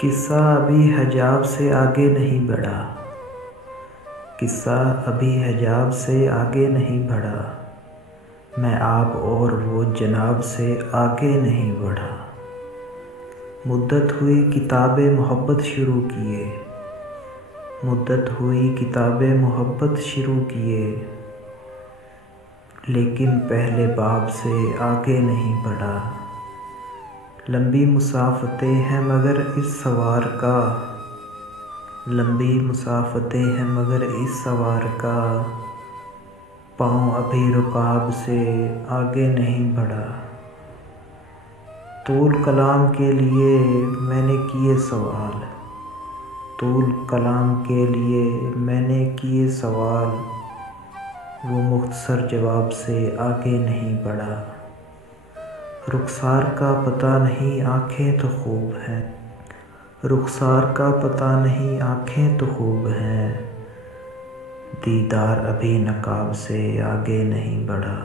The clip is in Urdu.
قصہ ابھی حجاب سے آگے نہیں بڑھا، قصہ ابھی حجاب سے آگے نہیں بڑھا، میں آپ اور وہ جناب سے آگے نہیں بڑھا۔ مدت ہوئی کتاب محبت شروع کیے، مدت ہوئی کتاب محبت شروع کیے، لیکن پہلے باب سے آگے نہیں بڑھا۔ لمبی مسافتیں ہیں مگر اس سوار کا، لمبی مسافتیں ہیں مگر اس سوار کا، پاؤں ابھی رکاب سے آگے نہیں بڑھا۔ طول کلام کے لیے میں نے کیے سوال، طول کلام کے لیے میں نے کیے سوال، وہ مختصر جواب سے آگے نہیں بڑھا۔ رخسار کا پتہ نہیں آنکھیں تو خوب ہیں، رخسار کا پتہ نہیں آنکھیں تو خوب ہیں، دیدار ابھی نقاب سے آگے نہیں بڑھا۔